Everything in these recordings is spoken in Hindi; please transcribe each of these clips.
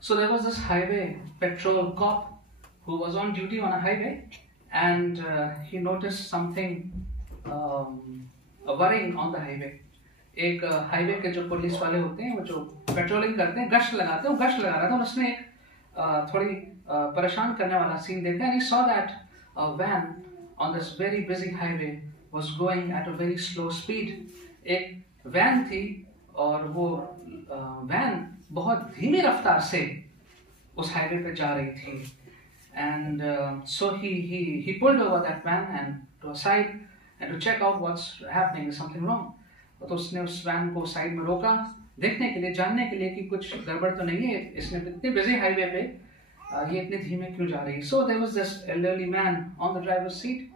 So there was this highway patrol cop who was on duty on a highway, and he noticed something worrying on the highway. एक हाईवे के जो पुलिस वाले होते हैं वो जो पेट्रोलिंग करते हैं, गश्त लगाते हैं, वो गश्त लगा रहा था और उसने एक थोड़ी परेशान करने वाला सीन देखा, and he saw that a van on this very busy highway was going at a very slow speed. एक वैन थी और वो वैन बहुत धीमी रफ्तार से उस हाईवे पे जा रही थी. And so he pulled over that van and to a side and to check out what's happening, is something wrong. तो उसने उस वैन को साइड में रोका देखने के लिए, जानने के लिए कि कुछ गड़बड़ तो नहीं है, इसमें इतने बिजी हाईवे पे ये इतने धीमे क्यों जा रही है. So there was this elderly man on the driver's seat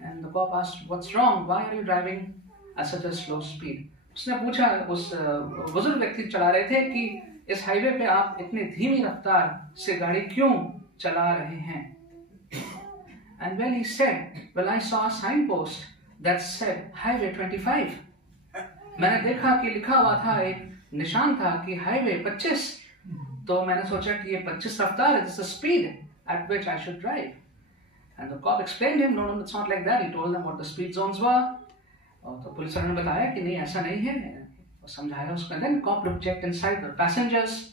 and the cop asked, what's wrong, why are you driving at such a slow speed. उसने पूछा, उस बुजुर्ग व्यक्ति चला रहे थे कि इस हाईवे पे आप इतने धीमी रफ्तार से गाड़ी क्यों चला रहे हैं. And well, he said, well, I saw a signpost that said highway 25. मैंने देखा कि लिखा हुआ था, एक निशान था कि हाईवे 25. तो मैंने सोचा कि ये 25 रफ्तार है, this is the speed at which I should drive. And the cop explained to him, no, it's not like that. He told them what the speed zones were. और तो पुलिस वाले ने बताया कि नहीं ऐसा नहीं है, और समझाया उसको. Then cop checked inside the passengers.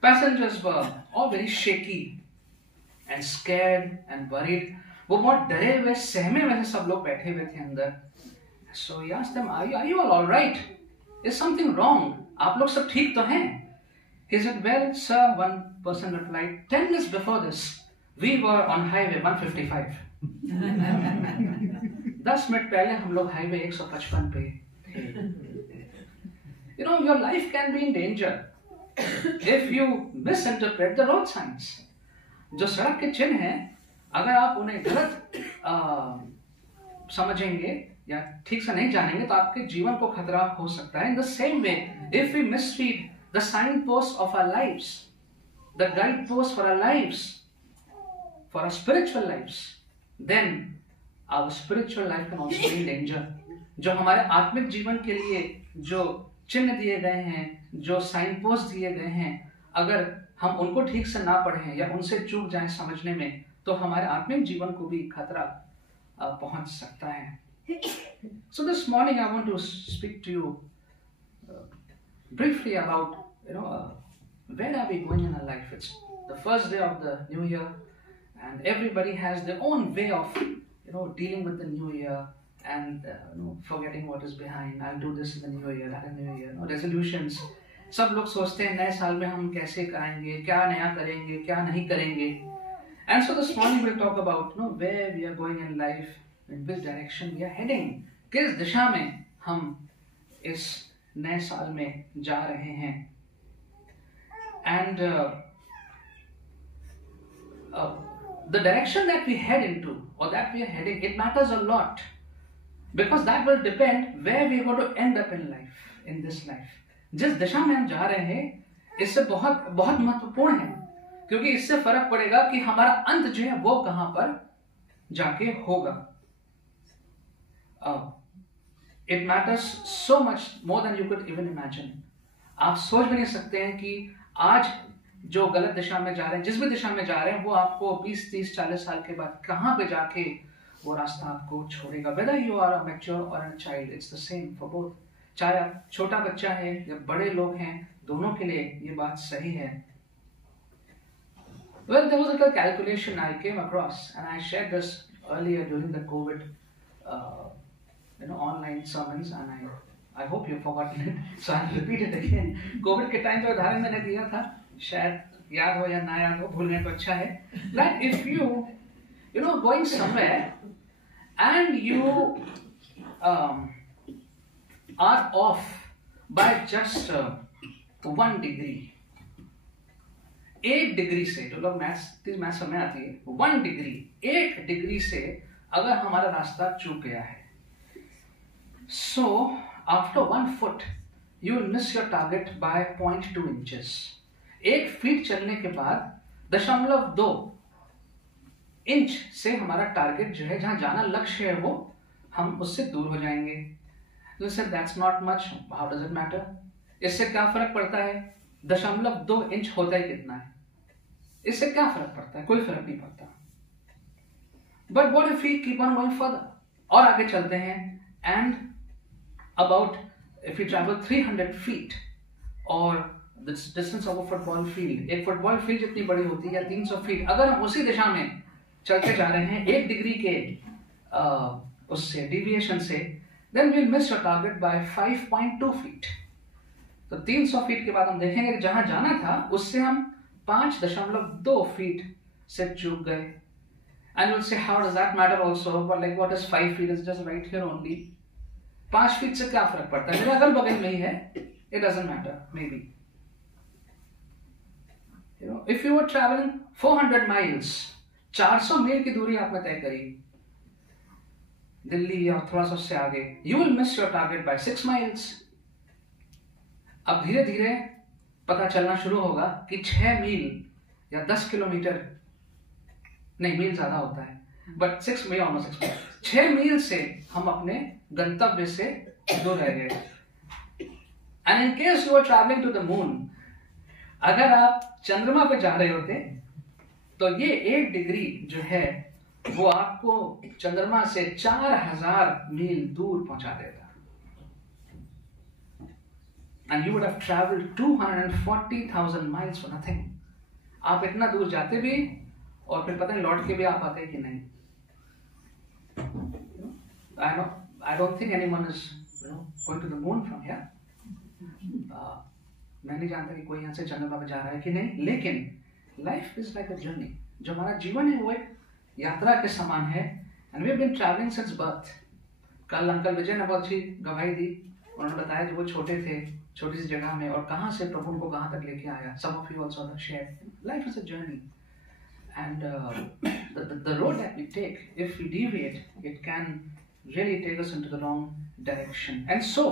Passengers were all very shaky and scared and worried. वो बहुत डरे हुए, सहमे हुए सब लोग बैठे हुए थे अंदर. So he asked them, are you all right? Is something wrong? आप लोग सब ठीक तो हैं? He said, well, sir, one person replied, 10 minutes before this, we were on highway 155. 10 minute पहले हम लोग हाईवे 155 पे थे. You know, your life can be in danger if you misinterpret the road signs. जो सड़क के चिन्ह हैं, अगर आप उन्हें गलत समझेंगे या ठीक से नहीं जानेंगे तो आपके जीवन को खतरा हो सकता है. In the same way, if we misread the signposts of our lives, the guideposts for our lives, for our spiritual lives, then our spiritual life can also be in danger. जो हमारे आत्मिक जीवन के लिए जो चिन्ह दिए गए हैं, जो साइन पोस्ट दिए गए हैं, अगर हम उनको ठीक से ना पढ़ें या उनसे चूक जाएं समझने में, तो हमारे आत्मिक जीवन को भी खतरा पहुंच सकता है. So this morning I want to speak to you briefly about, where are we going in our life. It's the first day of the new year, and everybody has their own way of, dealing with the new year and forgetting what is behind. I'll do this in the new year, that in the new year. Resolutions. सब लोग सोचते हैं नए साल में हम कैसे कराएंगे, क्या नया करेंगे, क्या नहीं करेंगे. And so this morning we'll talk about, where we are going in life, in which direction we are heading. किस दिशा में हम इस नए साल में जा रहे हैं. And the direction that we head into, or that we are heading, it matters a lot, because that will depend where we are going to end up in life, in this life. जिस दिशा में हम जा रहे हैं, इससे बहुत बहुत महत्वपूर्ण है, क्योंकि इससे फर्क पड़ेगा कि हमारा अंत जो है वो कहां पर जाके होगा. It matters so much more than you could even imagine. आप सोच भी नहीं सकते हैं कि आज जो गलत दिशा में जा रहे हैं, जिस भी दिशा में जा रहे हैं, वो आपको 20, 30, 40 साल के बाद कहां पे जाके वो रास्ता आपको छोड़ेगा. Whether you are a mature or a child, it's the same for both. चाहे आप छोटा बच्चा है या बड़े लोग हैं, दोनों के लिए ये बात सही है. Well, there was a little calculation I came across, and I shared this earlier during the COVID, online sermons, and I hope you've forgotten it, so I'll repeat it again. COVID के टाइम पे उदाहरण मैंने दिया था, शायद याद हो या ना याद हो, भूलने तो अच्छा है. That if you going somewhere and you are off by just 1 degree. 1 degree से, जो लोग मैथ्स समझ आती है, 1 डिग्री, 1 डिग्री से अगर हमारा रास्ता चूक गया है, so after 1 foot you will miss your target by 0.2 inches. 1 feet चलने के बाद 0.2 इंच से हमारा टारगेट जो है, जहां जाना लक्ष्य है, वो हम उससे दूर हो जाएंगे. You said that's not much. How does it matter? इससे क्या फर्क पड़ता है? 0.2 इंच होता ही कितना है? इससे क्या फर्क पड़ता है? कोई फर्क नहीं पड़ता। But what if we keep on going further, और आगे चलते हैं, and about if you travel 300 feet और the distance of a football field, एक फुटबॉल फील्ड जितनी बड़ी होती है या 300 फीट, अगर हम उसी दिशा में चलते जा रहे हैं 1 डिग्री के उससे डिविएशन से, then we will miss your target by 5.2 feet. तो 300 फीट के बाद हम देखेंगे कि जहां जाना था उससे हम 5.2 फीट से चूक गए। And will say how does that matter also, but like what is 5 feet, is just right here only. 5 feet से क्या फर्क पड़ता है? मेरे अगल बगल में ही है, it doesn't matter. May be if you were travelling 400 miles, 400 मील की दूरी आपने तय करी दिल्ली या थोड़ा सा उससे आगे, you will miss your target by 6 miles. अब धीरे धीरे पता चलना शुरू होगा कि 6 मील या 10 किलोमीटर, नहीं मील ज्यादा होता है, बट 6 मील, ऑलमोस्ट 6 मील से हम अपने गंतव्य से दूर रह गए। And in case you are travelling to the moon, अगर आप चंद्रमा पे जा रहे होते तो ये 1 डिग्री जो है वो आपको चंद्रमा से 4000 मील दूर पहुंचा देता। And you would have traveled 240,000 miles for nothing. आप इतना दूर जाते भी और फिर पता नहीं लौट के भी आ पाते कि नहीं। I don't think anyone is going to the moon from here. मैं नहीं जानता कि कोई यहाँ से चंद्रमा पे जा रहा है कि नहीं, लेकिन life is like a journey. जो हमारा जीवन है वो एक यात्रा के समान है। And we have been travelling since birth. कल अंकल विजय ने बहुत अच्छी गवाही दी, उन्होंने बताया कि वो छोटे थे, छोटी सी जगह में, और कहाँ से प्रभु को कहाँ तक लेके आया। Some of you also share, life is a journey, and the road that we take, if we deviate, it can really take us into the wrong direction. And so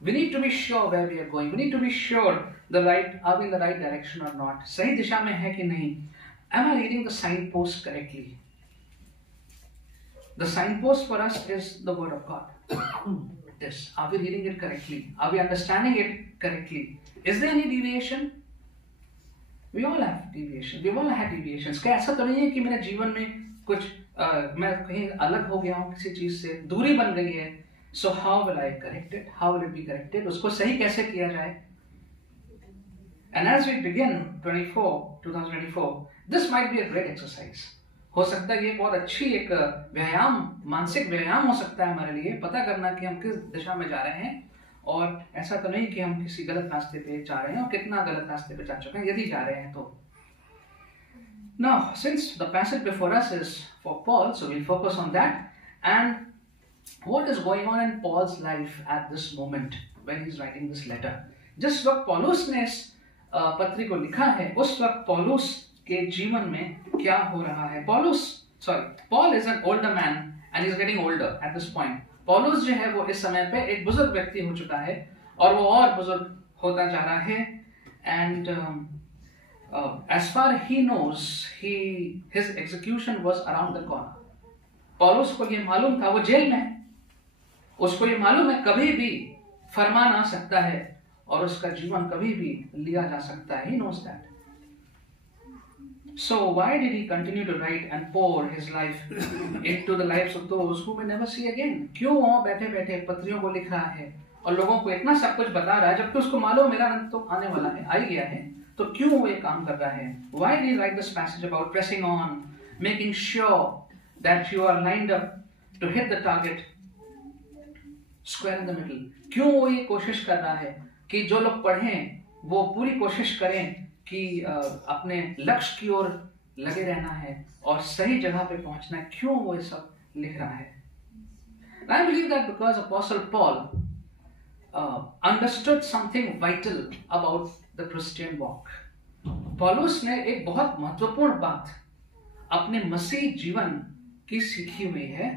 we need to be sure where we are going. We need to be sure are we in the right direction or not. सही दिशा में है कि नहीं? Am I reading the signpost correctly? The signpost for us is the word of God. Yes. Are we reading it correctly? Are we understanding it correctly? Is there any deviation? We all have deviation. We all have deviations. क्या ऐसा तो नहीं है कि मेरे जीवन में कुछ मैं कहीं अलग हो गया हूँ किसी चीज से, दूरी बन गई है। So how will I correct it? How will it be corrected? उसको सही कैसे किया जाए? And as we begin 2024, this might be a great exercise. हो सकता है ये बहुत अच्छी एक व्यायाम, मानसिक व्यायाम हो सकता है हमारे लिए, पता करना कि हम किस दिशा में जा रहे हैं, और ऐसा तो नहीं कि हम किसी गलत रास्ते पे जा रहे हैं और कितना गलत रास्ते पे जा चुके हैं, यदि जा रहे हैं तो। Now, since the passage before us is for Paul, so we'll focus on that. And what is going on in Paul's life at this moment when he's writing this letter? जिस वक्त पौलुस ने इस पत्री को लिखा है, उस वक्त पौलुस के जीवन में क्या हो रहा है? Paul is an older man and he's getting older at this point. पौलुस जो है वो इस समय पे एक बुजुर्ग व्यक्ति हो चुका है और वो और बुजुर्ग होता जा रहा है। And as far he knows, his execution was around the corner. पौलुस को ये मालूम था वो जेल में है, उसको ये मालूम है कभी भी फरमान आ सकता है और उसका जीवन कभी भी लिया जा सकता है। He knows that. So why did he continue to write and pour his life into the lives of those who may never see again? क्यों वो बैठे बैठे पत्रियों को लिख रहा है और लोगों को इतना सब कुछ बता रहा है, जबकि उसको मालूम मेरा अंत तो आने वाला है, आ ही गया है, तो क्यों वो ये काम कर रहा है? Why did he write this passage about pressing on, making sure that you are lined up to hit the target square in the middle? क्यों वो ये कोशिश कर रहा है कि जो लोग पढ़ें वो पूरी कोशिश करें कि अपने लक्ष्य की ओर लगे रहना है और सही जगह पे पहुंचना है? क्यों वो ये सब लिख रहा है? I believe that because Apostle Paul understood something vital about the Christian walk. पौलुस ने एक बहुत महत्वपूर्ण बात अपने मसीह जीवन की सीखी हुई है।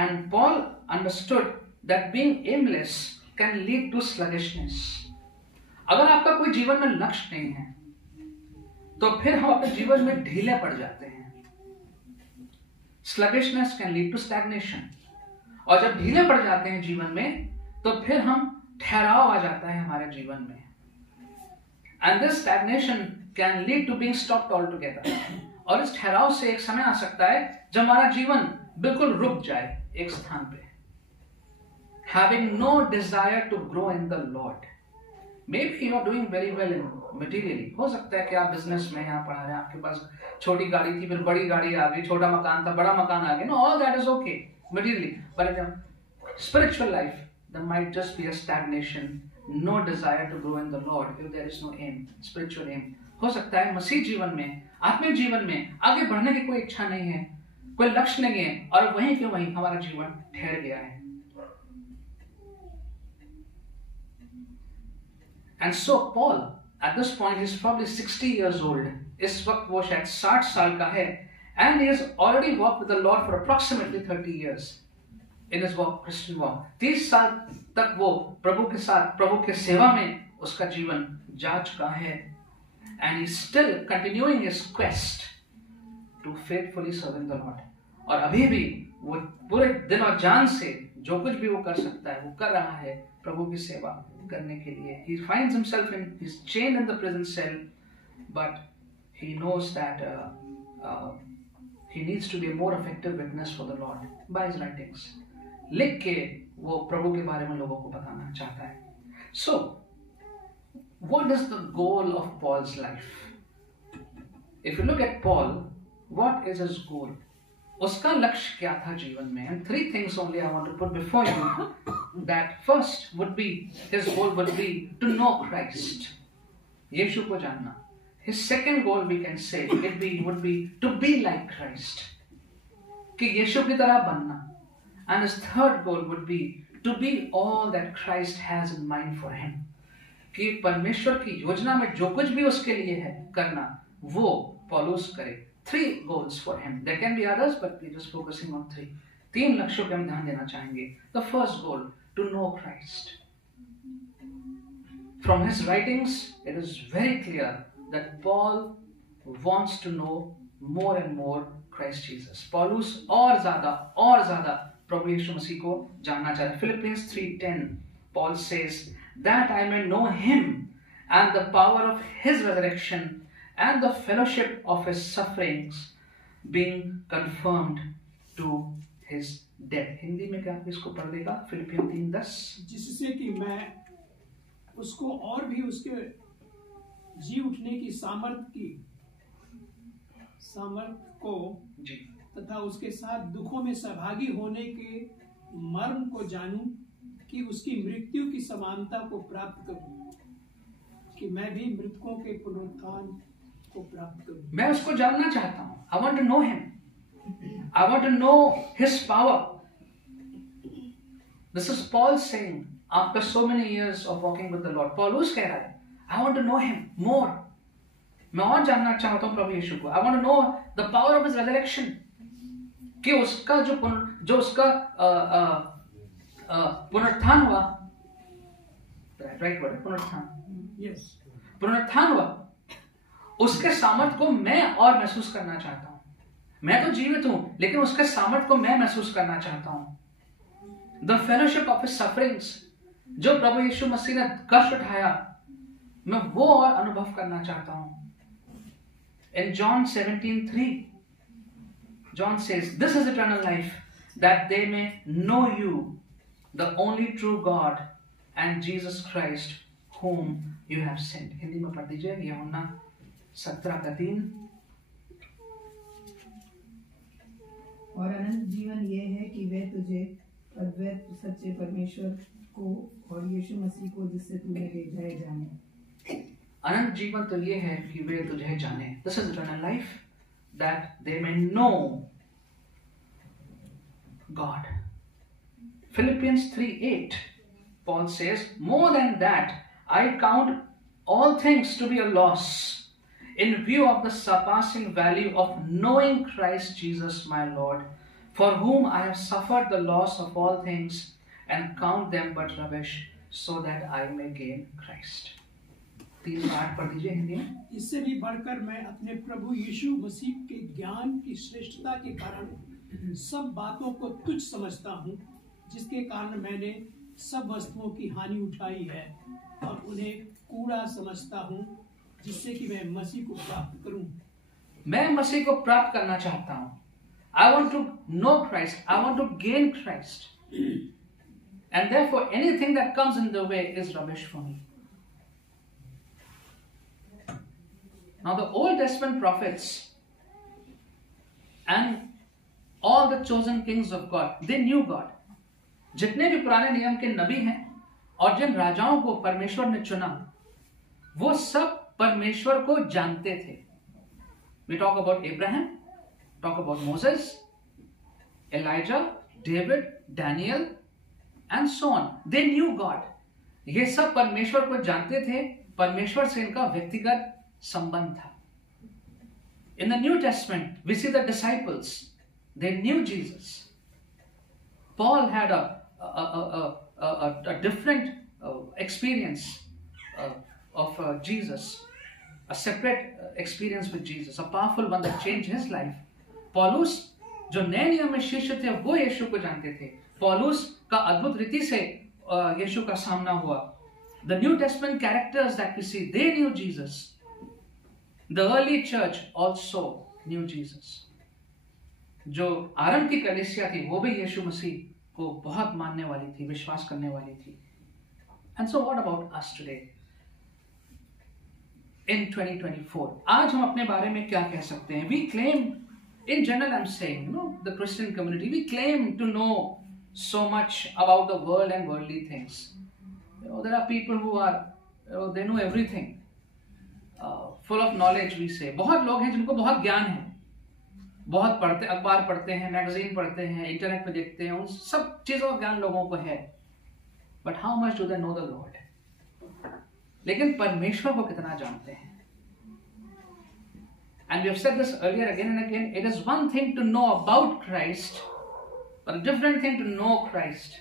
And Paul understood that being aimless can lead to sluggishness. अगर आपका कोई जीवन में लक्ष्य नहीं है तो फिर हम अपने जीवन में ढीले पड़ जाते हैं। Sluggishness can lead to stagnation. और जब ढीले पड़ जाते हैं जीवन में तो फिर हम ठहराव आ जाता है हमारे जीवन में। And this stagnation can lead to being stopped altogether. और इस ठहराव से एक समय आ सकता है जब हमारा जीवन बिल्कुल रुक जाए एक स्थान पे. Having no desire to grow in the Lord. Maybe you are doing very well in materially. हो सकता है कि आप बिजनेस में यहाँ पढ़ा रहे हैं, आपके पास छोटी गाड़ी थी, फिर बड़ी गाड़ी आ गई, छोटा मकान था, बड़ा मकान आ गया. No, all that is okay materially. But in the spiritual life, there might just be a stagnation, no desire to grow in the Lord if there is no aim, spiritual aim. हो सकता है मसीह जीवन में, आत्मिक जीवन में आगे बढ़ने की कोई इच्छा नहीं है, कोई लक्ष्य नहीं है, और वहीं के वहीं हमारा जीवन ठहर गया है. And so Paul, at this point, he's probably 60 years old. इस वक्त वो शायद 60 साल का है. And he has already walked with the Lord for approximately 30 years in his walk, Christian walk. 30 साल तक वो प्रभु के साथ, प्रभु के सेवा में उसका जीवन जा चुका है. And he's still continuing his quest to faithfully serving the Lord. और अभी भी वो पूरे दिन और जान से जो कुछ भी वो कर सकता है वो कर रहा है प्रभु की सेवा करने के लिए. He finds himself he's chained in the prison cell, but he knows that he needs to be a more effective witness for the Lord by his writings. लिख के वो प्रभु के बारे में लोगों को बताना चाहता है. So, what is the goal of Paul's life? If you look at Paul, what is his goal? उसका लक्ष्य क्या था जीवन में? And 3 things only I want to put before you. That first would be, his goal would be to know Christ. यीशु को जानना. His second goal we can say would be to be like Christ. कि यीशु की तरह बनना. And his third goal would be to be all that Christ has in mind for him. कि परमेश्वर की योजना में जो कुछ भी उसके लिए है करना, वो पौलुस करे. 3 goals for him. There can be others, but we're just focusing on 3. 3 लक्ष्यों पे हम ध्यान देना चाहेंगे. The first goal, to know Christ. From his writings, it is very clear that Paul wants to know more and more Christ Jesus. पौलुस और ज़्यादा प्रभु यीशु मसीह को जानना चाहता है. Philippians 3:10, Paul says that I may know him and the power of his resurrection and the fellowship of his sufferings, being confirmed to his death. Hindi में क्या आप इसको पढ़ देगा? फिलिपियन 3:10, जिससे कि मैं उसको और भी उसके जी उठने की सामर्थ को जी, तथा उसके साथ दुखों में सहभागी होने के मर्म को जानूं, कि उसकी मृत्यु की समानता को प्राप्त करूं, कि मैं भी मृतकों के पुनरुत्थान को प्राप्त करूं. मैं उसको जानना चाहता हूं. I want to know him. I want to know his power. This is Paul saying after so many years of walking with the Lord. Paulus कह रहा है, I want to know him more. मैं और जानना चाहता हूं प्रभु यीशु को. I want to know the power of his resurrection. कि उसका जो उसका पुनरुत्थान हुआ, राइट वर्ड, पुनरुत्थान, यस, पुनरुत्थान हुआ, उसके सामर्थ को मैं और महसूस करना चाहता हूं. मैं तो जीवित हूं, लेकिन उसके सामर्थ को मैं महसूस करना चाहता हूं. The fellowship of his sufferings, जो प्रभु यीशु मसीह ने कष्ट उठाया, मैं वो और अनुभव करना चाहता हूं. In John 17:3, John says, "This is eternal life, that they may know you, the only true God, and Jesus Christ, whom you have sent." Hindi में पढ़ दीजिए, यूहन्ना 17:3. और अनंत जीवन ये है कि वे तुझे अद्वैत सच्चे परमेश्वर को और यीशु मसीह को जिससे तूने भेजा है जाने. अनंत जीवन तो ये है कि वे तुझे जाने. This is eternal life, that they may know God. Philippians 3:8, Paul says, "More than that, I count all things to be a loss in view of the surpassing value of knowing Christ Jesus my Lord, for whom I have suffered the loss of all things and count them but rubbish, so that I may gain Christ." 3:8 पढ़ दीजिए हिंदी में. इससे भी बढ़कर मैं अपने प्रभु यीशु मसीह के ज्ञान की श्रेष्ठता के कारण सब बातों को तुच्छ समझता हूँ, जिसके कारण मैंने सब वस्तुओं की हानि उठाई है और उन्हें कूड़ा समझता हूँ, जिससे कि मैं मसीह को प्राप्त करूं। मैं मसीह को प्राप्त करना चाहता हूं। I want to know Christ. I want to gain Christ. And therefore, anything that comes in the way is rubbish for me. Now, the Old Testament prophets and all the chosen kings of God, they knew God. जितने भी पुराने नियम के नबी हैं और जिन राजाओं को परमेश्वर ने चुना, वो सब परमेश्वर को जानते थे. We talk about Abraham, talk about Moses, Elijah, David, Daniel, and so on. They knew God. ये सब परमेश्वर को जानते थे, परमेश्वर से इनका व्यक्तिगत संबंध था. In the New Testament, we see the disciples. They knew Jesus. Paul had a different experience of Jesus, a separate experience with Jesus, a powerful one that changed his life. पौलुस जो नए नियम में शिष्य थे वो यीशु को जानते थे. पौलुस का अद्भुत रीति से यीशु का सामना हुआ. The New Testament characters that we see, they knew Jesus. The early church also knew Jesus. जो आरंभ की कलीसिया थी वो भी यीशु मसीह को बहुत मानने वाली थी, विश्वास करने वाली थी. And so what about us today? In 2024, आज हम अपने बारे में क्या कह सकते हैं? We claim, in general I'm saying, the Christian community, we claim to know so much about the world and worldly things. There are people who are, they know everything. Full of knowledge, we say. बहुत लोग हैं जिनको बहुत ज्ञान है, बहुत पढ़ते, अखबार पढ़ते हैं, मैगजीन पढ़ते हैं, इंटरनेट पे देखते हैं, उन सब चीजों का ज्ञान लोगों को है. But how much do they know the Lord? लेकिन परमेश्वर को कितना जानते हैं? And we have said this earlier again and again. It is one thing to know about Christ, but a different thing to know Christ.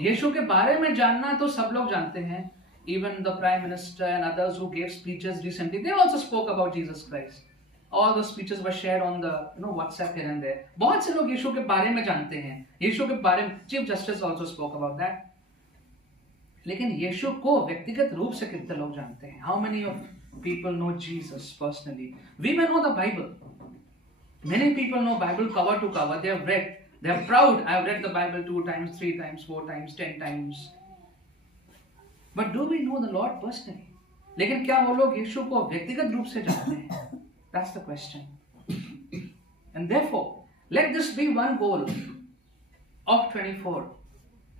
यीशु के बारे में जानना तो सब लोग जानते हैं. Even the Prime Minister and others who gave speeches recently, they also spoke about Jesus Christ. All the speeches were shared on the WhatsApp here and there. बहुत से लोग यीशु के बारे में जानते हैं. यीशु के बारे में Chief Justice also spoke about that. लेकिन यीशु को व्यक्तिगत रूप से कितने लोग जानते हैं? How many of people know Jesus personally? We may know the Bible. Many people know Bible cover to cover. They have read. They are proud. I have read the Bible 2 times, 3 times, 4 times, 10 times. But do we know the Lord personally? लेकिन क्या वो लोग यीशु को व्यक्तिगत रूप से जानते हैं? That's the question. And therefore, let this be one goal of 24.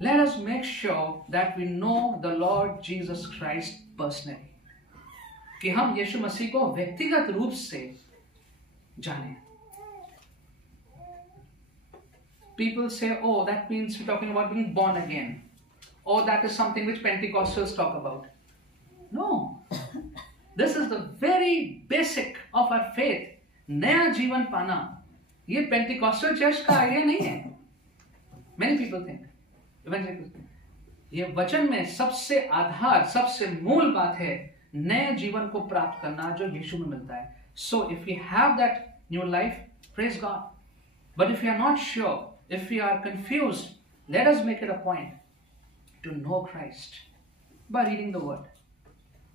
Let us make sure that we know the Lord Jesus Christ personally. कि हम यीशु मसीह को व्यक्तिगत रूप से जाने. People say, oh, that means we're talking about being born again. Oh, that is something which Pentecostals talk about. No. This is the very basic of our faith. नया जीवन पाना. ये Pentecostal church का आइडिया नहीं है. Many people think. ये वचन में सबसे आधार, सबसे मूल बात है नए जीवन को प्राप्त करना जो यीशु में मिलता है. So if we have that new life, praise God. But if we are not sure, if we are confused, let us make it a point to know Christ by reading the word.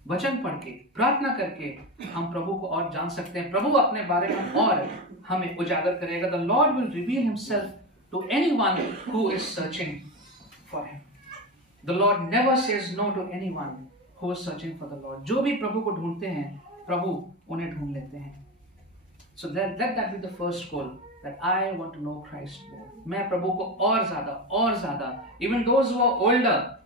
वचन पढ़ के, प्रार्थना करके हम प्रभु को और जान सकते हैं. प्रभु अपने बारे में और हमें उजागर करेगा. The Lord will reveal himself to anyone who is searching for him. The Lord never says no to anyone who is searching for the Lord. जो भी प्रभु को ढूंढते हैं, प्रभु उन्हें ढूंढ लेते हैं. So let that be the first goal, that I want to know Christ more. मैं प्रभु को और ज़्यादा, even those who are older,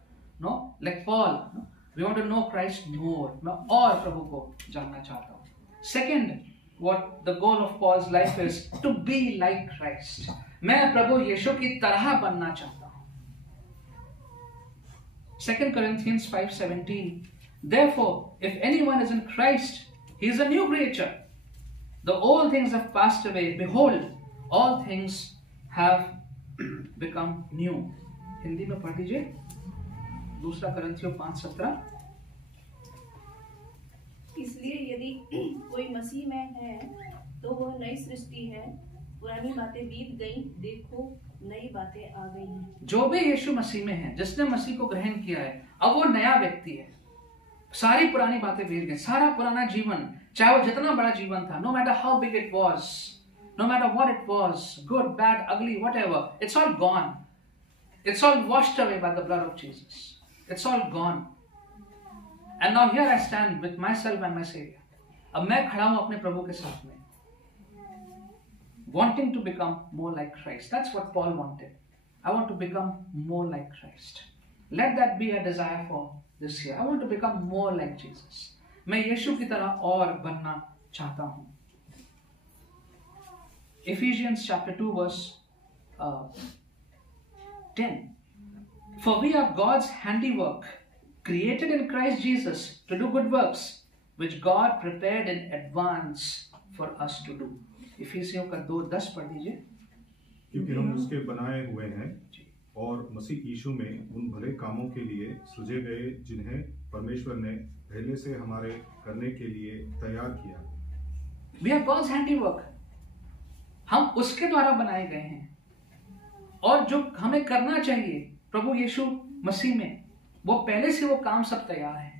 like Paul, we want to know Christ more. मैं और प्रभु को जानना चाहता हूँ. Second, what the goal of Paul's life is to be like Christ. मैं प्रभु यीशु की तरह बनना चाहता हूँ. 2 Corinthians 5:17. Therefore, if anyone is in Christ, he is a new creature. The old things have passed away. Behold, all things have become new. Hindi में पढ़ दीजिए. 2 Corinthians 5:17. इसलिए यदि कोई मसीह में है तो वह नई सृष्टि है. पुरानी बातें बीत गई, देखो नई बातें आ गई हैं. जो भी यीशु मसीह में है, जिसने मसीह को ग्रहण किया है, अब वो नया व्यक्ति है. सारी पुरानी बातें बीत गई, सारा पुराना जीवन, चाहे वो जितना बड़ा जीवन था, no matter how big it was, no matter what it was, good, bad, ugly, whatever, it's all gone. It's all washed away by the blood of Jesus. It's all gone. And now here I stand with myself and my Savior. अब मैं खड़ा हूं अपने प्रभु के साथ में, wanting to become more like Christ. That's what Paul wanted. I want to become more like Christ. Let that be a desire for this year. I want to become more like Jesus. मैं यीशु की तरह और बनना चाहता हूं. Ephesians chapter 2 verse 10. For we are God's handiwork, created in Christ Jesus to do good works, which God prepared in advance for us to do. इफिसियों का 2:10 पढ़ दीजिए. क्योंकि हम उसके बनाए हुए हैं और मसीह यीशु में उन भले कामों के लिए सृजे गए जिन्हें परमेश्वर ने पहले से हमारे करने के लिए तैयार किया. We are God's handiwork. हम उसके द्वारा बनाए गए हैं, और जो हमें करना चाहिए प्रभु यीशु मसीह में, वो पहले से वो काम सब तैयार है.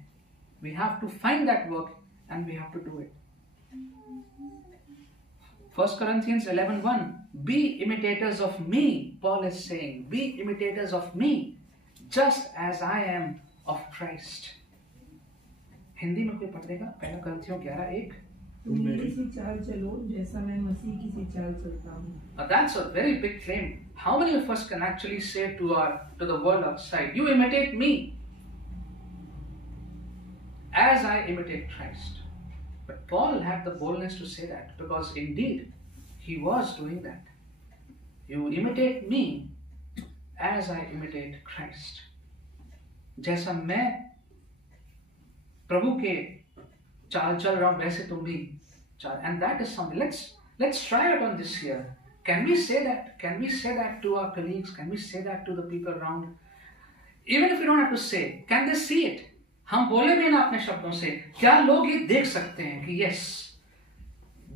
We have to find that work and we have to do it. 1 Corinthians 11:1. Be imitators of me, Paul is saying. Be imitators of me, just as I am of Christ. Hindi में कोई पढ़ देगा? 1 Corinthians 11:1. तुम मेरी सी चाल चलो जैसा मैं मसीह की सी चाल चलता हूँ. That's a very big claim. How many of us can actually say to the world outside, you imitate me as I imitate Christ? But Paul had the boldness to say that, because indeed he was doing that. You imitate me as I imitate Christ. जैसा मैं प्रभु के चाल चल रहा हूं, वैसे तुम भी चाल. And that is something. Let's try it on this year. Can we say that? Can we say that to our colleagues? Can we say that to the people around? Even if we don't have to say, can they see it? हम बोले भी ना अपने शब्दों से, क्या लोग ये देख सकते हैं कि yes,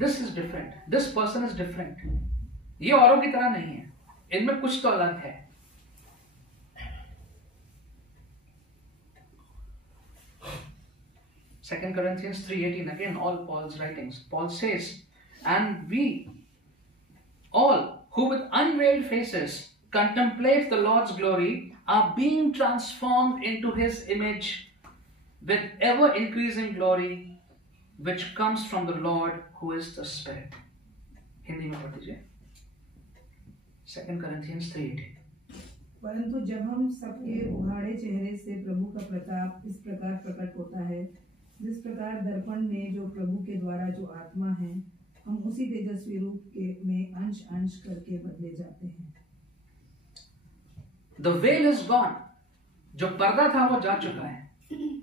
this is different, this person is different. ये औरों की तरह नहीं है, इनमें कुछ तो अलग है. Second Corinthians 3:18, again all Paul's writings. Paul says, and we all who with unveiled faces contemplate the Lord's glory are being transformed into his image with ever increasing glory which comes from the Lord who is the Spirit. Hindi में पढ़ दीजिए. 2 Corinthians 3:18. परंतु जब हम सबके उघाड़े चेहरे से प्रभु का प्रताप इस प्रकार प्रकट होता है, जिस प्रकार दर्पण में जो प्रभु के द्वारा जो आत्मा है, हम उसी तेजस्वी रूप के में अंश अंश करके बदले जाते हैं. The veil is gone. जो पर्दा था वो जा चुका है.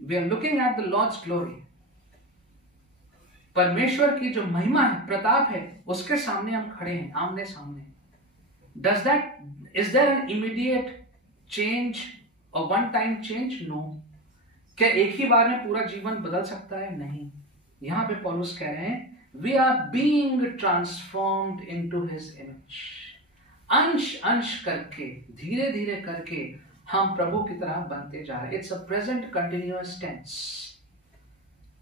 We are looking at the Lord's glory. परमेश्वर की जो महिमा है, प्रताप है, उसके सामने हम खड़े हैं, आमने सामने. Is there an immediate change, a one-time change? No. क्या एक ही बार में पूरा जीवन बदल सकता है? नहीं. यहां पे पौलुस कह रहे हैं, we are being transformed into his image. अंश अंश करके, धीरे धीरे करके हम प्रभु की तरह बनते जा रहे हैं. It's a present continuous tense.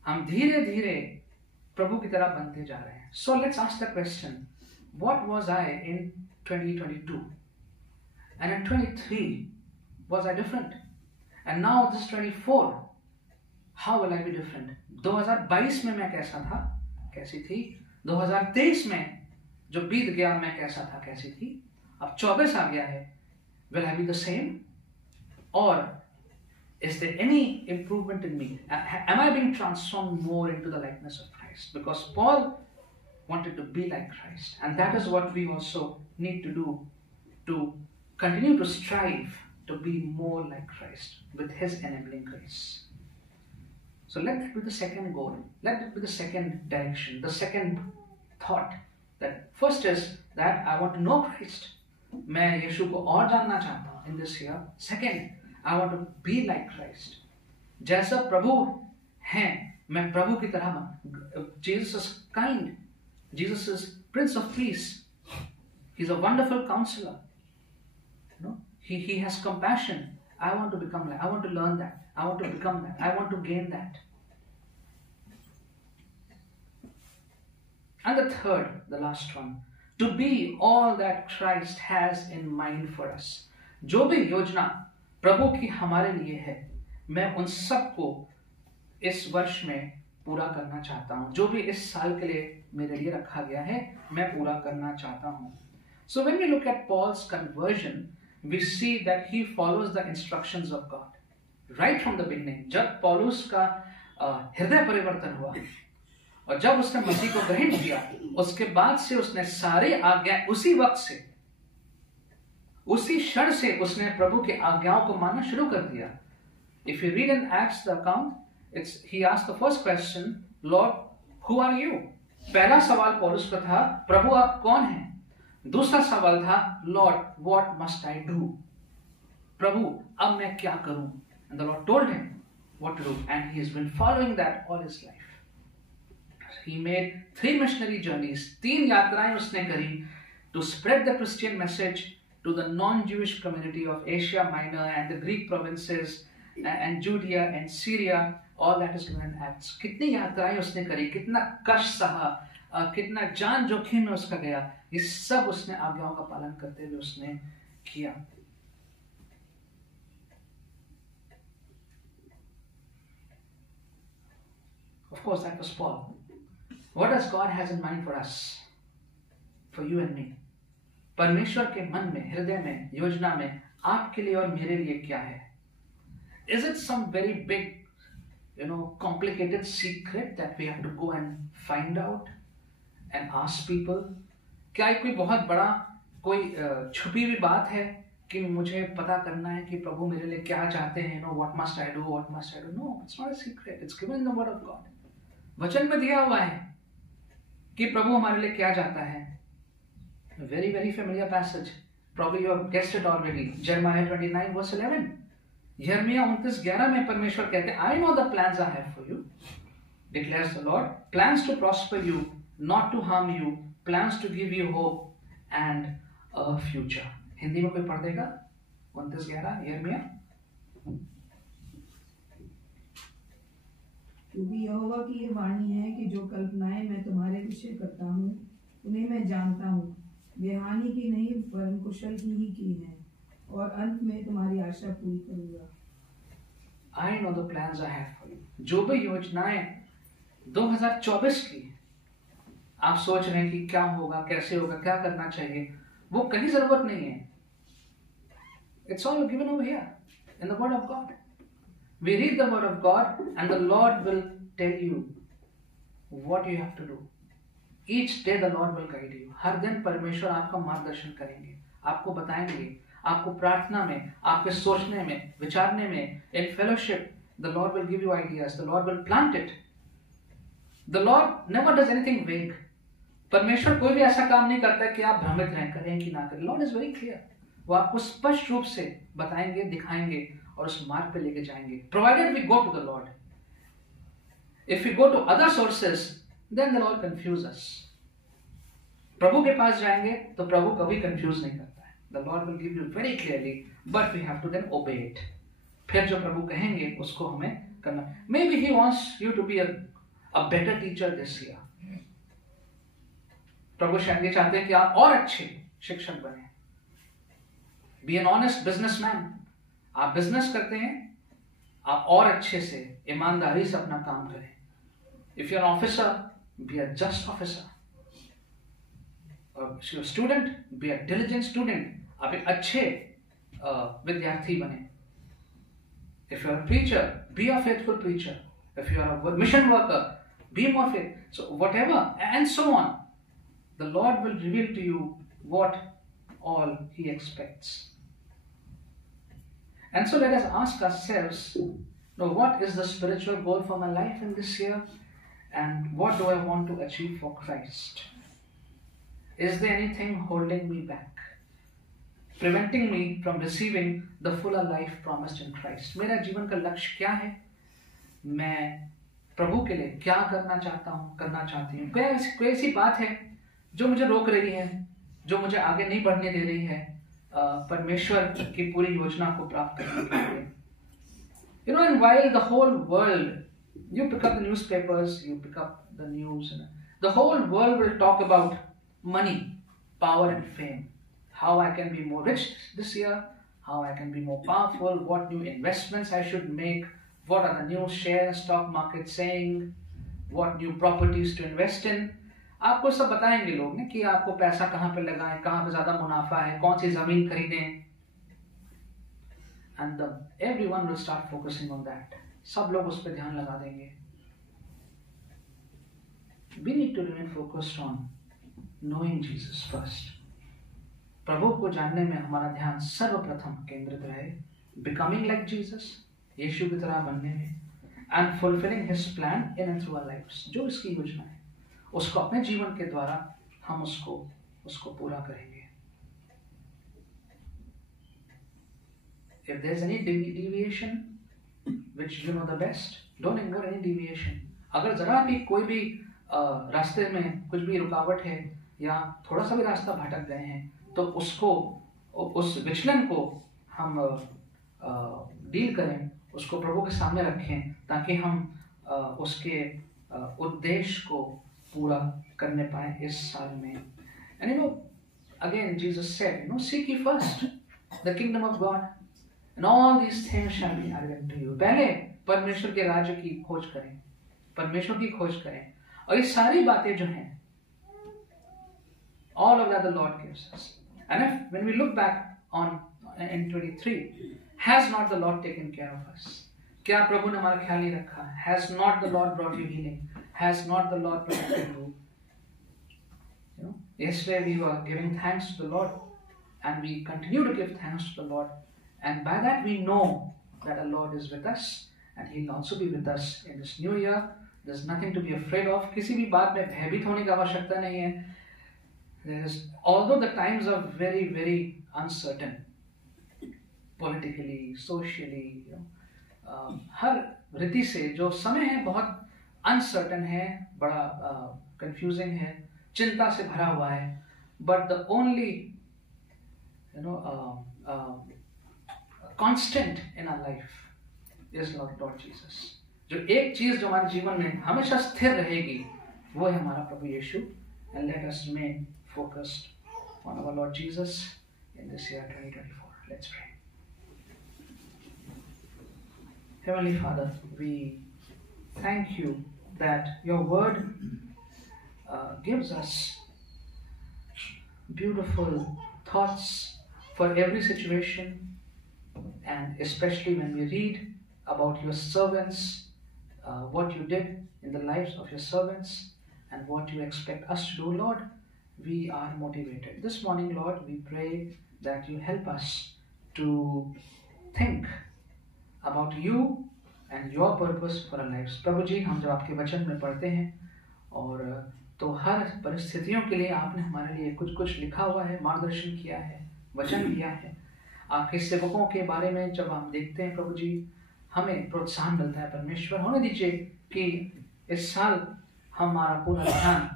हम धीरे धीरे प्रभु की तरह बनते जा रहे हैं. So let's ask the question, what was I in 2022? And in 23, was I different? And now this 24, how will I be different? 2022 में मैं कैसा था, कैसी थी? 2023 में जो बीत गया मैं कैसा था, कैसी थी? अब 24 आ गया है. Will I be the same? Or is there any improvement in me? Am I being transformed more into the likeness of Christ? Because Paul wanted to be like Christ, and that is what we also need to do to continue to strive to be more like Christ with his enabling grace. So let that be the second goal. Let it be the second direction, the second thought. That first is that I want to know Christ. मैं यीशु को और जानना चाहता हूँ in this year. Second, I want to be like Christ. जैसा प्रभु हैं, मैं प्रभु की तरह बन. Jesus is kind. Jesus is Prince of Peace. He's a wonderful counselor. You know, he has compassion. I want to become like, I want to learn that, I want to become that, I want to gain that. And the third, the last one, to be all that Christ has in mind for us. जो भी योजना प्रभु की हमारे लिए है, मैं उन सबको इस वर्ष में पूरा करना चाहता हूँ. जो भी इस साल के लिए मेरे लिए रखा गया है, मैं पूरा करना चाहता हूँ. So when we look at Paul's conversion, we see that he follows the instructions of God. Right from the beginning, जब पौलुस का हृदय परिवर्तन हुआ और जब उसने मसीह को ग्रहण किया, उसके बाद से उसने सारी आज्ञा उसी वक्त से, उसी क्षण से उसने प्रभु की आज्ञाओं को मानना शुरू कर दिया. If you read in Acts the account, he asked the first question, Lord, who are you? पहला सवाल पौलुस का था, प्रभु आप कौन हैं? दूसरा सवाल था, Lord, what must I do? प्रभु अब मैं क्या करूं? And the Lord told him what to do, and he has been following that all his life. He made 3 missionary journeys. 3 यात्राएं उसने करी to spread the Christian message to the non-Jewish community of Asia Minor and the Greek provinces and Judea and Syria. All that is given in Acts. कितनी यात्राएं उसने करी, कितना कष्ट सहा, कितना जान जोखिम में उसका गया, ये सब उसने आज्ञाओं का पालन करते हुए उसने किया. Of course, that was Paul. What does God has in mind for us, for you and me? परमेश्वर के मन में, हृदय में, योजना में आपके लिए और मेरे लिए क्या है? Is it some very big, complicated secret that we have to go and find out and ask people? क्या ये कोई बहुत बड़ा, कोई छुपी हुई बात है कि मुझे पता करना है कि प्रभु मेरे लिए क्या चाहते हैं? What must I do? What must I do? No, it's not a secret. It's given in the word of God. वचन में दिया हुआ है कि प्रभु हमारे लिए क्या चाहता है. A very, very familiar passage. Probably you have guessed it already. Jeremiah 29 verse 11. यिर्मयाह 29:11 में परमेश्वर कहते हैं, I know the plans I have for you, declares the Lord. Plans to prosper you, not to harm you. Plans to give you hope and a future. Hindi में कोई पढ़ देगा? 29:11 यिर्मयाह. क्योंकि यहोवा की ये वाणी है कि जो कल्पनाएं मैं तुम्हारे विषय करता हूँ, उन्हें मैं जानता हूँ. वे हानि की नहीं वरन कुशल की है, और अंत में तुम्हारी आशा पूरी करूंगा. I know the plans I have for you. जो भी योजनाएं 2024 की आप सोच रहे हैं कि क्या होगा, कैसे होगा, क्या करना चाहिए, वो कहीं जरूरत नहीं है. It's all given over here in the word of God. We read the word of God and the Lord will tell you what you have to do. Each day the Lord will guide you. हर दिन परमेश्वर आपका मार्गदर्शन करेंगे, आपको बताएंगे, आपको प्रार्थना में, आपके सोचने में, विचारने में, in fellowship, the Lord will give you ideas. The Lord will plant it. The Lord never does anything vague. परमेश्वर कोई भी ऐसा काम नहीं करता कि आप भ्रमित रहें, करें कि ना करें. Lord is very clear. वो आपको स्पष्ट रूप से बताएंगे, दिखाएंगे और उस मार्ग पे लेके जाएंगे. Provided we go to the Lord. If we go to other sources, then the Lord confuse us. प्रभु के पास जाएंगे तो प्रभु कभी कंफ्यूज नहीं करता है. The Lord will give you very clearly, but we have to then obey it. फिर जो प्रभु कहेंगे उसको हमें करना. Maybe He wants you to be a better teacher this year. प्रभु शायद ये चाहते हैं कि आप और अच्छे शिक्षक बने. Be an honest businessman. आप बिजनेस करते हैं, आप और अच्छे से ईमानदारी से अपना काम करें. If you're an officer, be a just officer. If you're a student, be a diligent student. आप एक अच्छे विद्यार्थी बने. If you're a preacher, be a faithful preacher. If you are a mission worker, be more faithful. So whatever, and so on. The Lord will reveal to you what all He expects. And so let us ask ourselves, what is the spiritual goal for my life in this year? And what do I want to achieve for Christ? Is there anything holding me back, preventing me from receiving the fuller life promised in Christ? मेरा जीवन का लक्ष्य क्या है? मैं प्रभु के लिए क्या करना चाहता हूँ, करना चाहती हूँ? कोई ऐसी बात है जो मुझे रोक रही है, जो मुझे आगे नहीं बढ़ने दे रही है, परमेश्वर की पूरी योजना को प्राप्त करने के लिए। You know, and while the whole world, you pick up the newspapers, you pick up the news, the whole world will talk about money, power and fame. How I can be more rich this year, how I can be more powerful, what new investments I should make, what are the new shares, stock market saying, what new properties to invest in. आपको सब बताएंगे लोग ने कि आपको पैसा कहाँ पे लगाएं, कहाँ पे ज्यादा मुनाफा है, कौन सी जमीन खरीदें, and everyone will start focusing on that. सब लोग उस पर ध्यान लगा देंगे. We need to remain focused on knowing Jesus first. प्रभु को जानने में हमारा ध्यान सर्वप्रथम केंद्रित रहे, becoming like Jesus, यीशु की तरह बनने में, and fulfilling His plan in and through our lives. जो इसकी योजना है, उसको अपने जीवन के द्वारा हम उसको पूरा करेंगे. If there's any deviation, which you know the best, don't ignore any deviation. अगर जरा भी कोई भी रास्ते में कुछ भी रुकावट है या थोड़ा सा भी रास्ता भटक गए हैं, तो उसको, उस विचलन को हम डील करें, उसको प्रभु के सामने रखें, ताकि हम उसके उद्देश्य को पूरा करने पाए इस साल में. And you know, again Jesus said, seek ye first the kingdom of God, and all these things shall be added to you. पहले परमेश्वर के राज्य की खोज करें, परमेश्वर की खोज करें, और ये सारी बातें जो हैं, all of that the Lord gives us. And when we look back on in 23, has not the Lord taken care of us? क्या प्रभु ने हमारा ख्याल नहीं रखा? Has not the Lord brought you healing? Has not the Lord protected you? Yesterday we were giving thanks to the Lord, and we continue to give thanks to the Lord, and by that we know that the Lord is with us, and He will also be with us in this new year. There's nothing to be afraid of. किसी भी बात में भयभीत होने की आवश्यकता नहीं है. Although the times are very, very uncertain, politically, socially, हर रीति से जो समय है बहुत uncertain है, बड़ा confusing है, चिंता से भरा हुआ है. But the only, constant in our life is Lord Jesus. जो एक चीज जो हमारे जीवन में हमेशा स्थिर रहेगी, वो है हमारा प्रभु यीशु. And let us remain focused on our Lord Jesus in this year 2024. Let's pray. Heavenly Father, we thank you that your word gives us beautiful thoughts for every situation, and especially when we read about your servants, what you did in the lives of your servants and what you expect us to do, Lord, we are motivated. This morning, Lord, we pray that you help us to think about you and your purpose for our lives. प्रभु जी, हम जब आपके वचन में पढ़ते हैं, और तो हर परिस्थितियों के लिए आपने हमारे लिए कुछ कुछ लिखा हुआ है, मार्गदर्शन किया है, वचन दिया है. आपके सेवकों के बारे में जब हम देखते हैं प्रभु जी, हमें प्रोत्साहन मिलता है. परमेश्वर, होने दीजिए कि इस साल हमारा पूरा ध्यान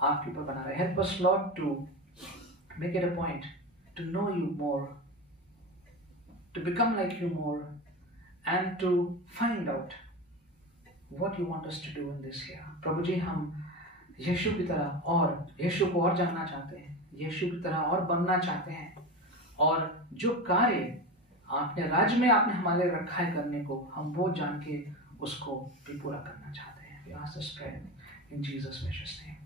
आपके ऊपर बना रहे. Help us, Lord, to make it a point to know you more, to become like you more, and to find out what you want us to do in this year. प्रभु जी, हम यीशु की तरह और यीशु को और जानना चाहते हैं, यीशु की तरह और बनना चाहते हैं, और जो कार्य आपने राज्य में आपने हमारे रखा है करने को, हम वो जान के उसको भी पूरा करना चाहते हैं. We ask this prayer in Jesus' precious name.